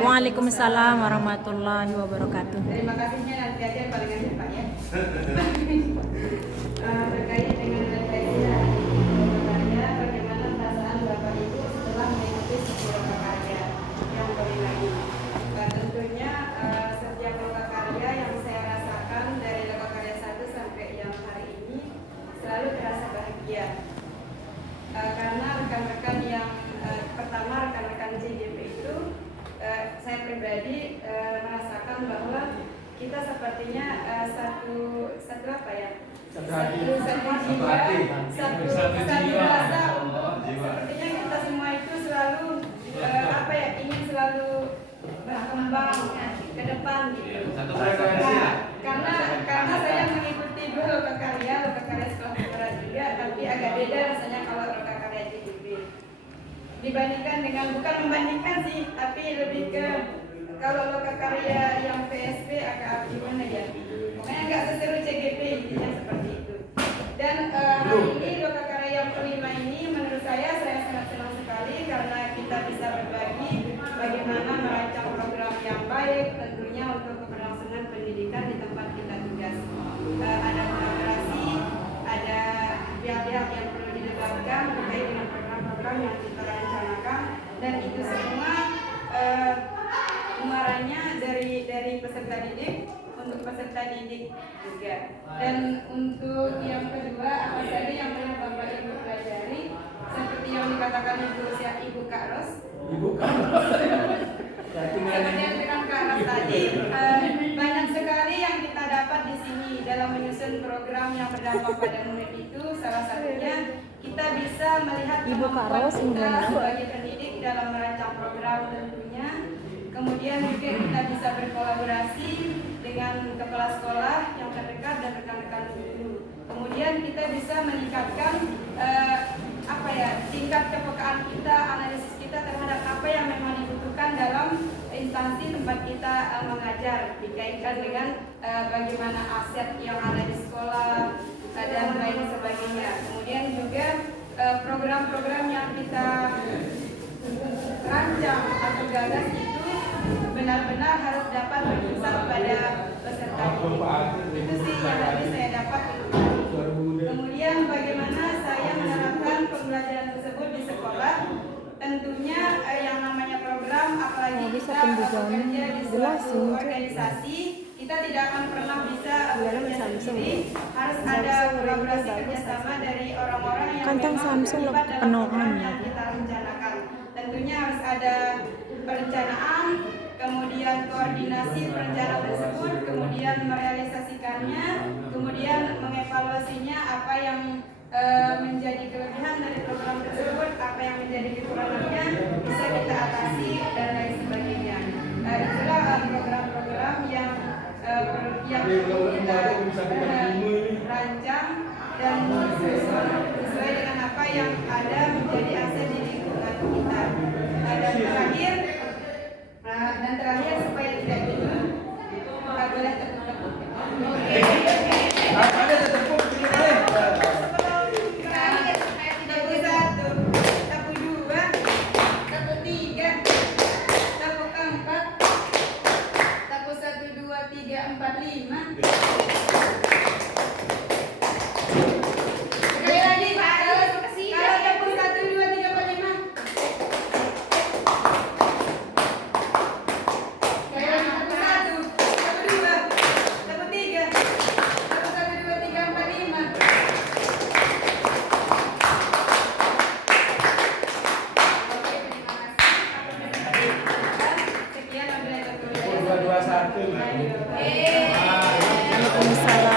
Waalaikumsalam warahmatullahi wabarakatuh. Terima kasihnya nanti aja paling akhir Pak ya. Terkait dengan refleksi bertanya bagaimana perasaan Bapak Ibu setelah mengikuti sebuah karya yang kelima ini. Tentunya setiap loka karya yang saya rasakan dari loka karya 1 sampai yang hari ini selalu terasa bahagia. Karena rekan-rekan yang pertama rekan-rekan JGP itu saya pribadi merasakan bahwa kita sepertinya satu apa ya? Satu rasa sepertinya kita semua itu selalu apa ya, ingin selalu berkembang ke depan gitu. Karena saya mengikuti dulu loka karya sekolah putra juga, tapi agak beda rasanya kalau loka karya JGP. Dibandingkan dengan, bukan membandingkan sih, tapi lebih ke kalau loka karya yang PSP agak gimana ya, pokoknya nggak seseru CGP intinya seperti itu. Dan hari ini loka karya yang kelima ini menurut saya sangat senang sekali karena kita bisa berbagi bagaimana merancang program yang baik tentunya untuk keberlangsungan pendidikan di tempat kita tugas. Ada kolaborasi, ada pihak-pihak yang perlu dilibatkan terkait dengan program-program yang kita rencanakan, dan itu semua muaranya dari peserta didik untuk peserta didik juga. Dan untuk yang kedua, apa saja yang pernah Bapak Ibu pelajari seperti yang dikatakan Ibu Kak Ros. Seperti yang dikatakan Kak Ros tadi, banyak sekali yang kita dapat di sini dalam menyusun program yang berdampak pada murid itu. Salah satunya kita bisa melihat kemampuan kita sebagai pendidik dalam merancang program tentunya. Kemudian juga kita bisa berkolaborasi dengan kepala sekolah yang terdekat dan rekan-rekan guru. Kemudian kita bisa meningkatkan tingkat kepekaan kita, analisis kita terhadap apa yang memang dibutuhkan dalam instansi tempat kita mengajar, dikaitkan dengan bagaimana aset yang ada di sekolah dan lain sebagainya. Kemudian juga program-program yang kita rancang atau gagas itu benar-benar harus dapat berpusat pada peserta didik. Itu sih yang tadi saya dapat. Kemudian bagaimana saya menerapkan pembelajaran tersebut di sekolah. Tentunya yang namanya program, apalagi kita bekerja di suatu organisasi, kita tidak akan pernah bisa bekerja sendiri. Harus ada kolaborasi kerjasama dari orang-orang yang memang terlibat dalam program yang kita rencanakan. Tentunya harus ada perencanaan, kemudian koordinasi perencanaan tersebut, kemudian merealisasikannya, kemudian mengevaluasinya apa yang menjadi kelebihan dari program tersebut, apa yang menjadi kekurangannya bisa kita atasi dan lain sebagainya. Itulah program-program yang perlu kita rancang dan susun sesuai dengan apa yang ada menjadi aset di lingkungan kita. Dan terakhir supaya tidak jenuh, kita boleh tepuk-tepuk. Ada tepuk di mana? Tepuk 1, tepuk 2, tepuk 3, tepuk 4, tepuk 1, 2, 3, 4, 5. Waalaikumsalam